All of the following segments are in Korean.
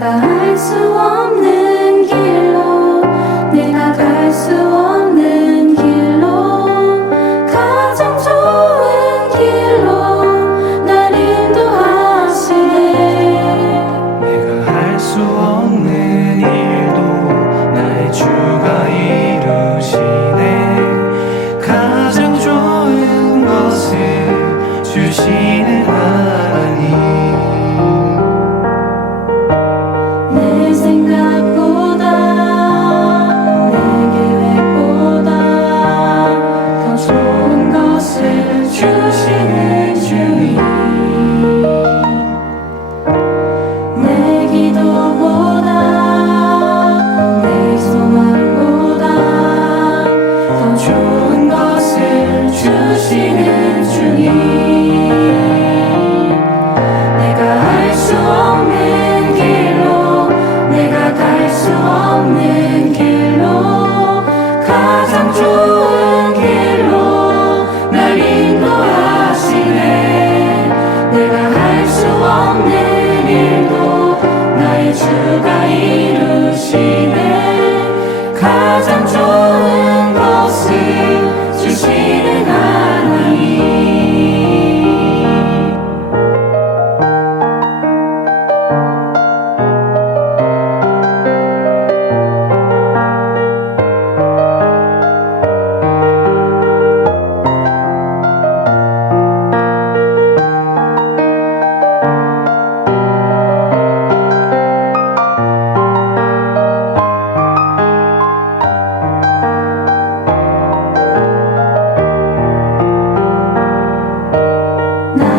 behind so 주시는 주님. 내가 알 수 없는 길로 내가 갈 수 없는 길로 가장 좋은 길로 날 인도하시네. 내가 할 수 없는 일도 나의 주가 이루시네. 가장 좋은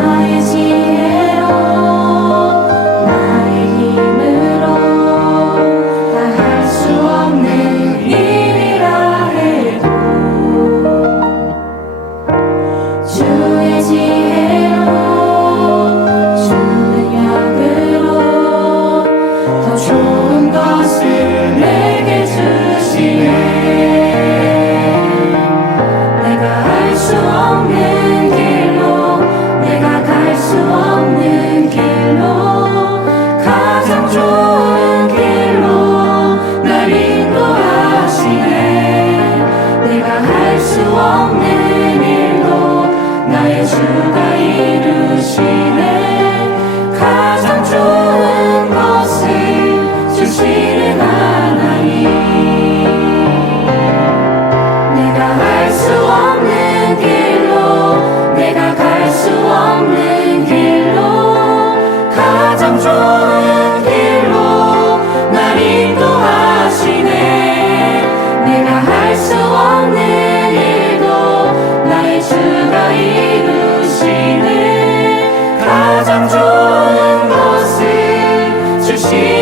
I see. she